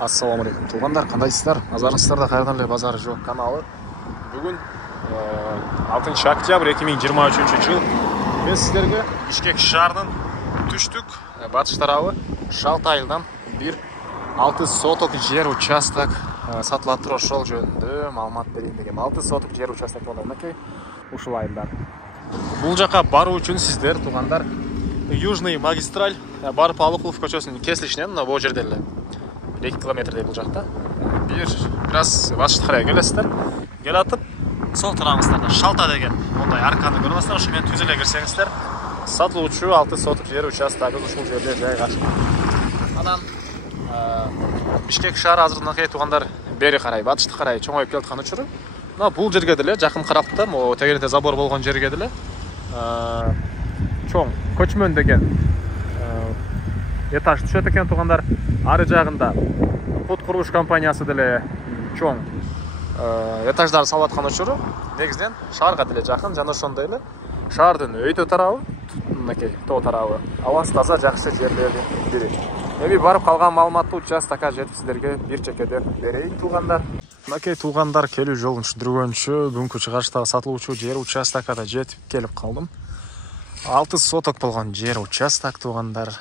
Ассаламу алейкум туғандар, қандайсыздар? Назарыңыздарда қайырдан эле базары жоқ каналы. Бүгін 6 октябрь 2023 жыл. Мен сіздерге Бишкек шаарынын түштүк батыш тарабы Шалтайылдан бир 6 соток жер участок сатылат туруп ошол жөнүндө маалымат берейин дегем. 6 соток жер участок болмакей ушул айылдан. Бул жака баруу үчүн сиздер туғандар Южный магистраль барып Алыкулов көчөсүнүн кесилишинен могу жерде эле 2 километрдей бұл жақта. Біраз батышты қарай келесіздер. Келатып, сол тараңыздарда Шалта деген ондай арканы көрмесіздер. Ошымен түзеле кірсеңіздер, сатылуучу 6 соток жер участогы ушул жерде жайгашкан. Анан Бишкек шаары азырынакей туғандар бери қарай, батышты қарай чоңоюп келаткан учуру. Бул жерге деле жакын карапта, могу тегерете забор болгон жерге деле чоң көчмөн деген этаж түшөт экен туғандар. Ары жагында пут курулуш компаниясы деле чоң этаждар салып аткан учуру негизинен шаарга деле жакын, жана ошондой эле шаардын өйдө тарабы, мынакей тоо тарабы абасы таза жакшы жерлердин бири. Эми барып калган маалыматты участокко жетип сиздерге бир чекеде берейин туғандар. Мынакей туғандар келүү жолун түшүндүргөнчү бүгүнкү чыгарыштагы сатылуучу жер участокко да жетип келип калдым. 6 соток болгон жер участок туғандар.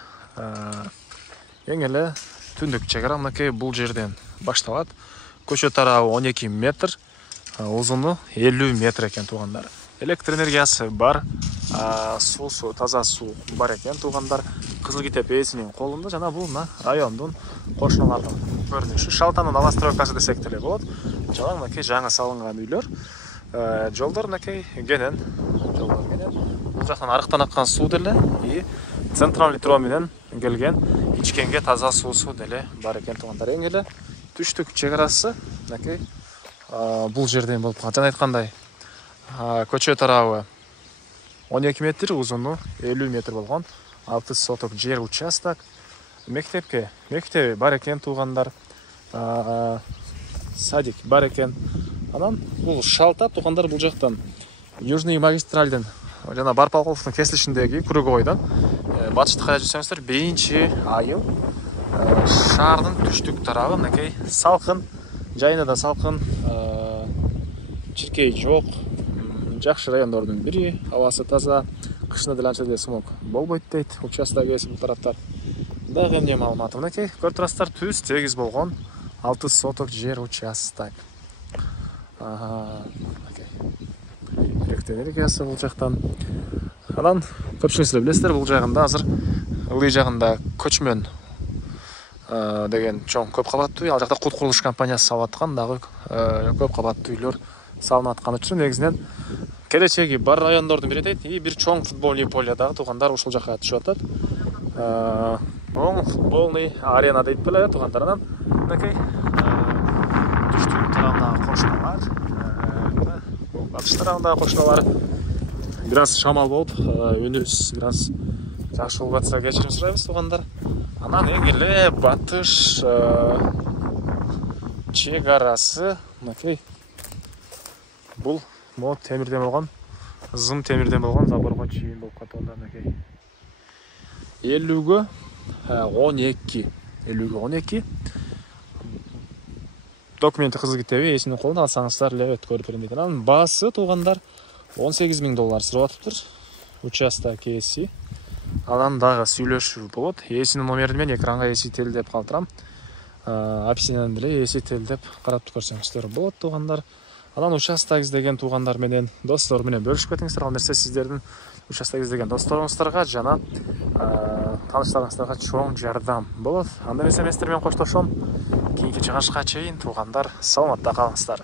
Эң эле түндүк чегара мынакей бул жерден башталат. Көчө тарабы 12 метр, узуну 50 метр экен туғандар. Электр энергиясы бар, суусу таза суу бар экен туғандар. Кызыл Китеп ээсинин колунда, жана бул райондун кошуналардын көрүнүшү. Шалтанын новостройкасы десек деле болот. Жана мынакей жаңы салынган үйлөр, жолдор мынакей кенен, жолдор кенен. Бул жактан арыктан аккан суу деле и центральный труб менен келген ичкенге таза суусу деле бар экен туғандар. Эң эле түштүк чегарасы мынакей бул жерден болуп калат. Жана айткандай көчө тарабы 12 метр, узуну 50 метр болгон 6 соток жер участок. Мектеби бар экен туғандар. Садик бар экен. Анан бул Шалта туғандар бул жактан Южный магистральден жана Барпалковдун кесилишиндеги круговойдон батышты карай жүрсөңүздөр биринчи айыл шаардын түштүк тарабы мынакей салкын, жайына да салкын, чиркей жок, жакшы райондордун бири, абасы таза, кышына деле анча деле сумок болбойт дейт участок ээси бул тараптар. Дагы эмне маалымат мынакей көрүп турасыздар, түз тегиз болгон 6 соток жер участок. Электр энергиясы бул жактан. Анан көпчүлүгүңүз билесиздер, бул жагында азыр ылдый жагында көчмөн деген чоң көп кабаттуу үй, ал жакта кут курулуш компаниясы салып аткан дагы көп кабаттуу үйлөр салынып аткан үчүн негизинен келечеги бар райондордун бири дейт. И бир чоң футбольный поле дагы туғандар ушул жака түшүп атат. Оң футбольный арена дейт беле туғандар. Анан мынакей түштүк тарабындагы кошуналар, батыш тарабындагы кошуналар бираз шамал болуп, үнүбүз бираз жакшы болуп атса кечирим сурайбыз туғандар. Анан эң эле батыш чегарасы мынакей бул темирден болгон, зым темирден болгон заборго чейин болуп калат мынакей. 50-гө 12. Документи Кызыл Китеби ээсинин колунда, алсаңыздар эле өткөрүп берем дейт. Анан баасы туғандар $18 000 сурап атыптыр. Участок ээси. Анан дагы сүйлөшүү болот. Ээсинин номерин мен экранга эсителдеп калтырам. Описаниядан деле эсителдеп карап көрсөңүздөр болот туғандар. Анан участок издеген туғандар менен, достор менен бөлүшүп кетиңиздер. Ал нерсе сиздердин участок издеген досторуңуздарга жана тааныштарыңыздарга чоң жардам болот. Анда эмесе мен сиздер менен коштошом. Кийинки чыгышка чейин туғандар саламатта калыңыздар.